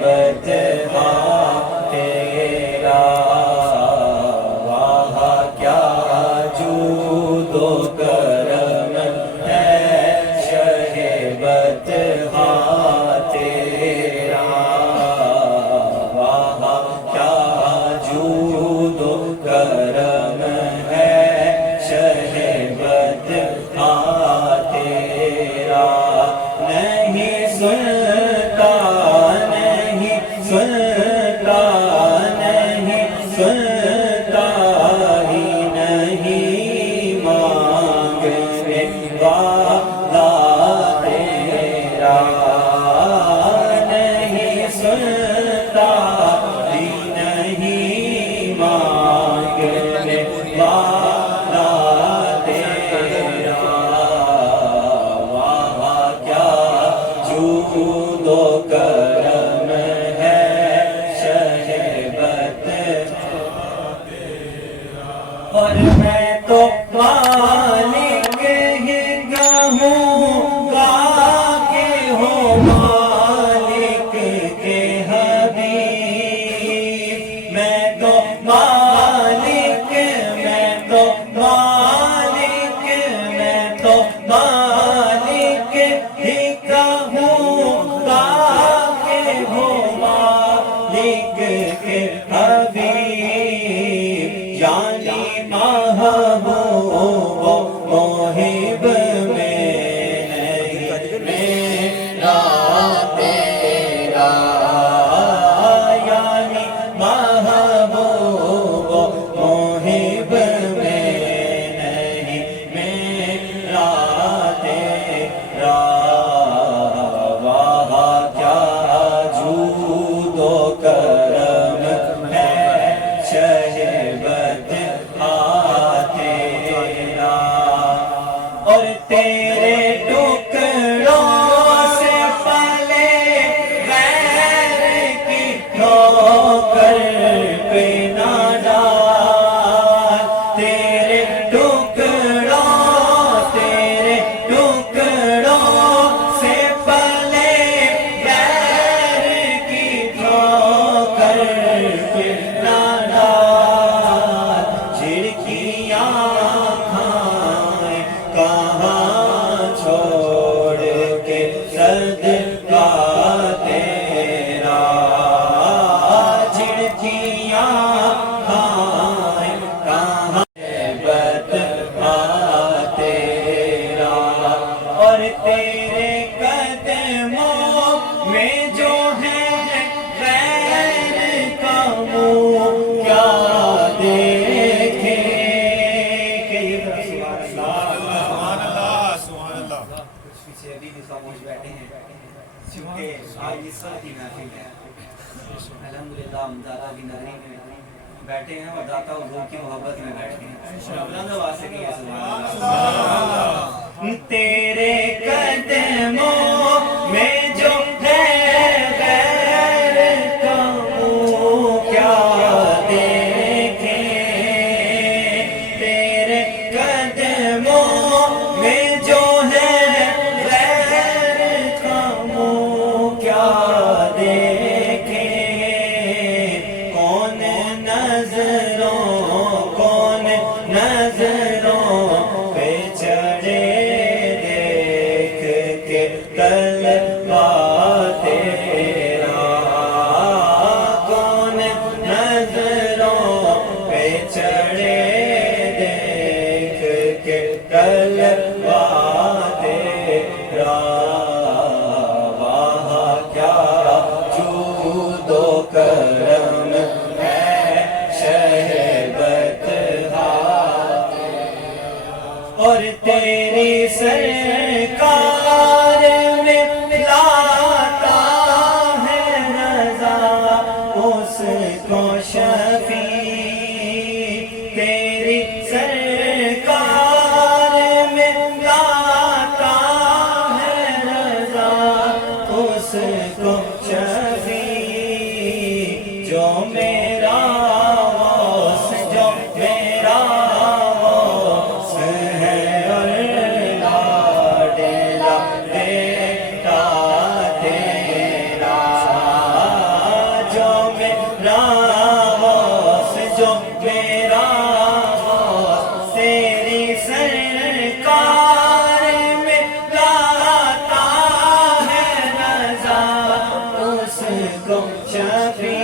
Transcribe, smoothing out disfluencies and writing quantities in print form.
بطحا تیرا، وہاں کیا جود و کرم ہے شہ بطحا تیرا، وہاں کیا جود و کرم ہے شہ بطحا تیرا، نہیں سنتا نہیں سنتا نہیں سنتا ہی نہیں مانگنے والا تیرا، نہیں سنتا ہی نہیں مانگنے والا تیرا، وہاں کیا جود و کرم ہے شہ بطحا تیرا، اور میں تو مالک ہی کہوں گا کہ ہو مالک کے حبیب، میں تو مالک میں تو مالک میں تو مالک ہی کہوں گا کہ ہو مالک کے حبیب، یعنی محبوب و محب میں نہیں میرا تیرا، یعنی محبوب و محب میں نہیں میرا تیرا، وہاں کیا جود و کرم ہے شہ بطحا تیرا، اور تیرے ٹکڑوں سے پلے غیر کی ٹھوکر پہ نہ ڈال، تیرے ٹکڑوں سے پلے غیر کی ٹھوکر پہ نہ ڈال، جھڑکیاں کھائیں کہاں چھوڑ کے صدقہ تیرا، جھڑکیاں کھائیں کہاں بطحا تیرا، اور تیرے قدموں میں جو ہے غیر کا منہ کیا دیکھے، پیچھے ابھی بھی خاموش بیٹھے ہیں کیونکہ آج اس وقت کی محفل ہے، الحمدللہ ہم داتا کی نگری میں بیٹھے ہیں اور داتا حضور کی محبت میں بیٹھے ہیں، بلند آواز سے کہیے سبحان اللہ، تیرے قدموں میں جو ہے غیر کا منہ کیا دیکھے، تیرے قدموں میں جو ہے غیر کا منہ کیا دیکھے، کون نظروں پہ چڑھے دیکھ کے طلبہ تیرا، کون نظروں پہ چڑھے دیکھ کے طلبہ تیرا، وہاں کیا جود و کرم ہے شہ بطحا، اور تیری سرکار میں لاتا ہے رضا اس کو شفیع، تیری سرکار میں لاتا ہے رضا اس کو شفیع، جو میرا غوث جو میرا غوث ہے، اور لاڈلا بیٹا تیرا، کو شافی